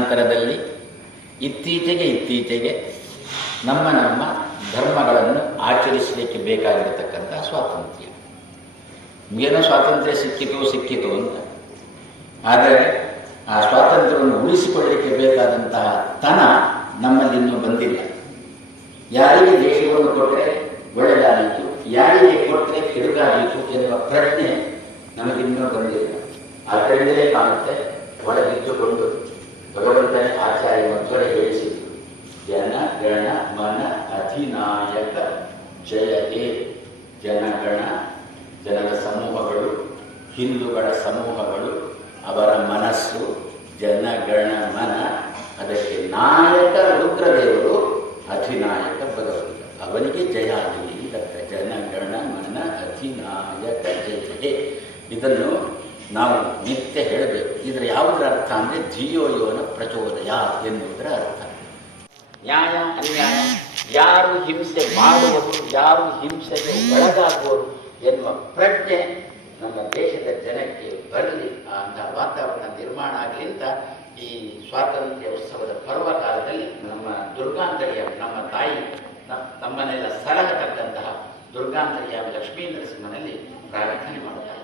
ನಂತರದಲ್ಲಿ ಇತ್ತೀಚೆಗೆ ನಮ್ಮ ಧರ್ಮಗಳನ್ನು ಆಚರಿಸಲಿಕ್ಕೆ ಬೇಕಾಗಿರತಕ್ಕಂಥ ಸ್ವಾತಂತ್ರ್ಯ. ಏನೋ ಸ್ವಾತಂತ್ರ್ಯ ಸಿಕ್ಕಿತು ಅಂತ. ಆದರೆ ಆ ಸ್ವಾತಂತ್ರ್ಯವನ್ನು ಉಳಿಸಿಕೊಳ್ಳಲಿಕ್ಕೆ ಬೇಕಾದಂತಹ ತನ ನಮ್ಮಲ್ಲಿ ಇನ್ನೂ ಬಂದಿಲ್ಲ. ಯಾರಿಗೆ ದೇಶವನ್ನು ಕೊಟ್ಟರೆ ಒಳ್ಳೆಯದಾದೀತು, ಯಾರಿಗೆ ಕೊಟ್ಟರೆ ಕೆಡುಕಾದೀತು ಎನ್ನುವ ಪ್ರಶ್ನೆ ನಮಗಿನ್ನೂ ಬಂದಿಲ್ಲ. ಅದರಿಂದಲೇ ಕಾಣುತ್ತೆ ಒಳಗಿದ್ದುಕೊಂಡು ಭಗವಂತನೇ ಆಚಾರ್ಯ ಮಧ್ವರೇ ಹೇಳಿಸಿದ್ರು, ಜನ ಗಣ ಮನ ಅಧಿನಾಯಕ ಜಯ ಹೇ. ಜನರ ಸಮೂಹಗಳು, ಹಿಂದೂಗಳ ಸಮೂಹಗಳು, ಅವರ ಮನಸ್ಸು, ಜನಗಣ ಮನ, ಅದಕ್ಕೆ ನಾಯಕ ರುದ್ರದೇವರು, ಅಧಿನಾಯಕ ಭಗವಂತ, ಅವನಿಗೆ ಜಯ ಆಗಲಿ ಅಂತ. ಜನಗಣ ಮನ ಅಧಿನಾಯಕ ಜಯ ಹೇ. ಇದನ್ನು ನಾವು ನಿತ್ಯ ಹೇಳಬೇಕು. ಇದರ ಯಾವುದರ ಅರ್ಥ ಅಂದರೆ ಧಿಯೋ ಯೋನ ಪ್ರಚೋದಯ ಎನ್ನುವುದರ ಅರ್ಥ. ನ್ಯಾಯ ಅನ್ಯಾಯ, ಯಾರು ಹಿಂಸೆ ಮಾಡುವರು, ಯಾರು ಹಿಂಸೆಗೆ ಒಳಗಾಗುವರು ಎನ್ನುವ ಪ್ರಜ್ಞೆ ನಮ್ಮ ದೇಶದ ಜನಕ್ಕೆ ಬರಲಿ, ಅಂತ ವಾತಾವರಣ ನಿರ್ಮಾಣ ಆಗಲಿ ಅಂತ ಈ ಸ್ವಾತಂತ್ರ್ಯ ಉತ್ಸವದ ಪರ್ವಕಾಲದಲ್ಲಿ ನಮ್ಮ ದುರ್ಗಾಂತರ್ಯಾಮಿ, ನಮ್ಮ ತಾಯಿ, ನಮ್ಮನ್ನೆಲ್ಲ ಸಲಹತಕ್ಕಂತಹ ದುರ್ಗಾಂತರ್ಯಾಮಿ ಲಕ್ಷ್ಮೀ ನರಸಿಂಹನಲ್ಲಿ ಪ್ರಾರ್ಥನೆ ಮಾಡುತ್ತಾರೆ.